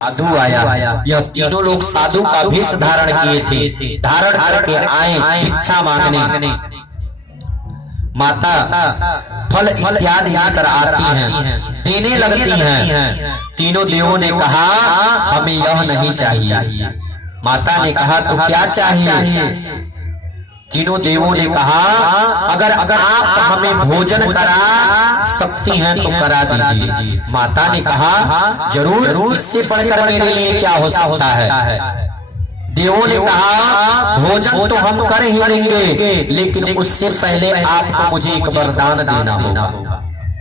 साधु आया। यह तीनों लोग साधु का भेष धारण किए थे। धारण करके आए भिक्षा मांगने। माता फल इत्यादि लेकर आती हैं, देने लगती हैं। तीनों देवों ने कहा हमें यह नहीं चाहिए। माता ने कहा तो क्या चाहिए? तीनों देवों ने कहा अगर आप हमें भोजन करा सकती हैं तो करा दीजिए। माता ने कहा जरूर, इससे बढ़कर मेरे लिए क्या हो सकता है। देवों ने कहा भोजन तो हम कर ही लेंगे, लेकिन उससे पहले आपको मुझे एक वरदान देना होगा,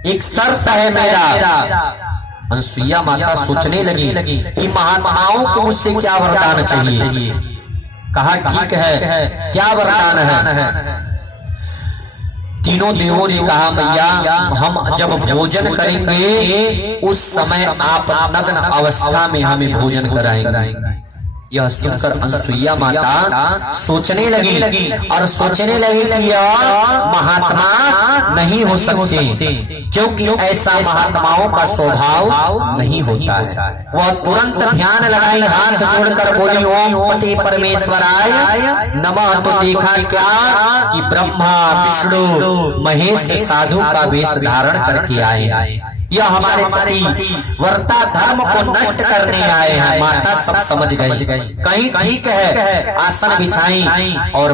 एक शर्त है मेरा। अनसुईया माता सोचने लगी कि महात्माओं को मुझसे क्या वरदान चाहिए। कहा ठीक है, क्या वरदान है? तीनों देवों ने कहा मैया हम जब भोजन करेंगे उस समय आप नग्न अवस्था में हमें भोजन कराएंगे। यह सुनकर अनसुईया माता सोचने लगी और सोचने लगी कि यह महात्मा नहीं हो सकते, क्योंकि ऐसा महात्माओं का स्वभाव नहीं होता है। वह तुरंत ध्यान लगाई, हाथ जोड़कर बोली ओम पति परमेश्वराय नमः। तो देखा क्या कि ब्रह्मा विष्णु महेश साधु का वेश धारण करके आए। यह हमारे पति वर्ता धर्म को नष्ट करने आए हैं। माता सब समझ गई, कहीं ठीक है, आसन बिछाई और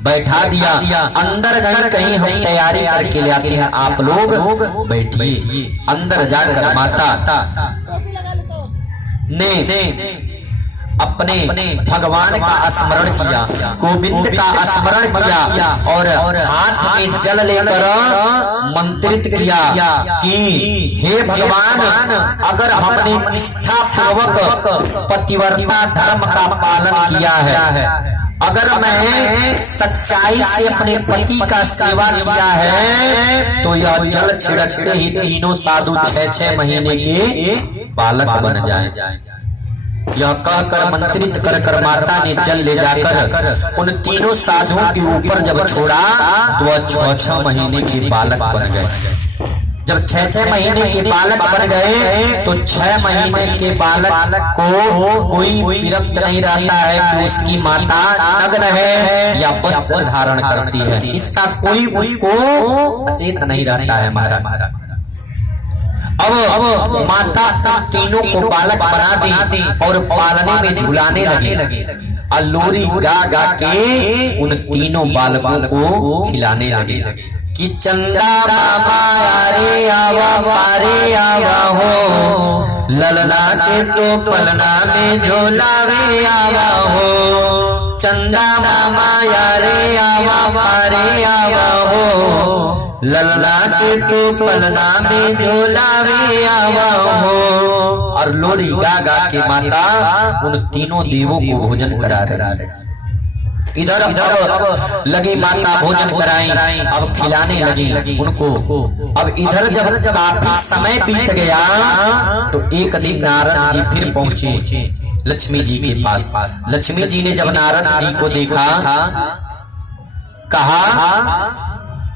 बैठा दिया। अंदर गई, कहीं हम तैयारी करके ले आते हैं, आप लोग बैठिए। अंदर जाकर माता ने अपने भगवान का स्मरण किया, गोविंद का स्मरण किया और हाथ में जल लेकर मंत्रित किया कि हे भगवान, अगर हमने निष्ठा पूर्वक पतिव्रता धर्म का पालन किया है, अगर मैं सच्चाई से अपने पति का सेवा किया है, तो यह जल छिड़कते ही तीनों साधु 6-6 महीने के बालक बन जाएं। यह कहकर मंत्रित कर माता ने जल ले जाकर उन तीनों साधुओं के ऊपर जब छोड़ा तो वह 6-6 महीने के बालक बन गए। जब 6-6 महीने के बालक बन गए तो 6 महीने के बालक को कोई विरक्त नहीं रहता है कि उसकी माता नग्न है या वस्त्र धारण करती है, इसका कोई उसको अचेत नहीं रहता है। हमारा अब माता तीनों को बालक बना दी और पालने में झुलाने लगी। लोरी गा गा के उन तीनों बालकों को खिलाने लगे कि चंदा मामा रे आवा पारे आवा हो, ललना के तो पलना में झोलावे आवा हो। चंदा मामा रे आवा पारे आवा हो, ललना के तो पलना में झोलावे आवा हो। और लोरी गा गा के माता उन तीनों देवों को भोजन करा रही। इधर अब लगी माता भोजन कराई, अब खिलाने लगी उनको। अब इधर जब काफी समय बीत गया तो एक दिन नारद जी फिर पहुंचे लक्ष्मी जी के पास। लक्ष्मी जी ने जब नारद जी को देखा, कहा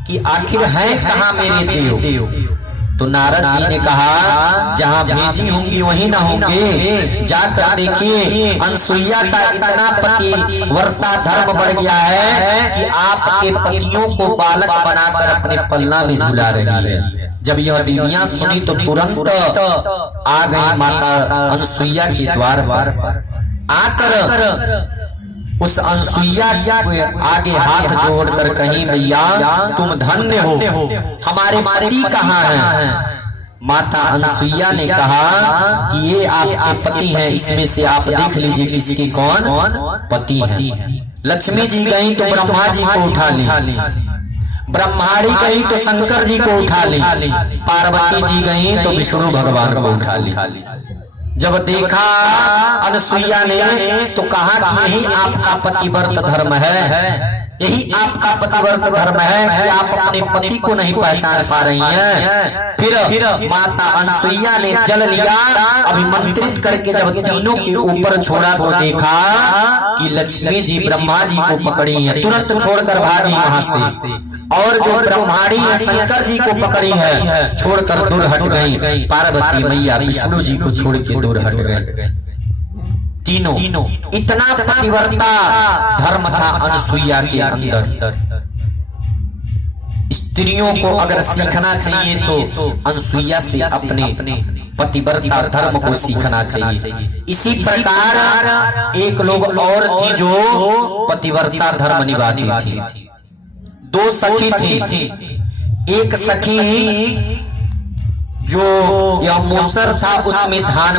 कि आखिर है कहाँ मेरे देव? तो नारद जी ने कहा जहाँ भेजी होंगी वहीं ना होंगे, जाकर देखिए अनसुईया का इतना पतिव्रता धर्म बढ़ गया है कि आपके पतियों को बालक बनाकर अपने पलना में झुला रही है। जब यह देवियां सुनी तो तुरंत आ गई माता अनसुईया के द्वार पर। आकर उस अनसुईया के आगे हाथ जोड़कर कहीं मैया तुम धन्य हो, हमारे पति कहाँ हैं? माता अनसुईया ने कहा कि ये आपके पति हैं, इसमें से आप देख लीजिए किसके कौन पति हैं। लक्ष्मी जी गई तो ब्रह्मा जी को उठा ली, ब्रह्माणी गई तो शंकर जी को उठा ली, पार्वती जी गई तो विष्णु भगवान को उठा ली। जब देखा अनसुईया ने तो कहा कि यही आपका पतिव्रत धर्म है, यही आपका पतिव्रत धर्म है कि आप अपने पति को नहीं पहचान पा रही हैं। फिर माता अनसुईया ने जल लिया, अभिमंत्रित करके जब तीनों के ऊपर छोड़ा तो देखा कि लक्ष्मी जी ब्रह्मा जी को पकड़ी है, तुरंत छोड़कर भागी वहां से। और जो ब्रह्माणी है शंकर जी को पकड़ी है, छोड़कर दूर हट गई। पार्वती मैया विष्णु जी को छोड़ के दूर हट गए। तीनों इतना पतिव्रता धर्म था अनुसुईया के अंदर। स्त्रियों को अगर सीखना चाहिए तो अनुसुईया से अपने पतिव्रता धर्म को सीखना चाहिए। इसी प्रकार एक लोग और थी जो पतिव्रता धर्म निभाती थी। दो सखी थी। एक सखी जो यह मूसर था उसमें धान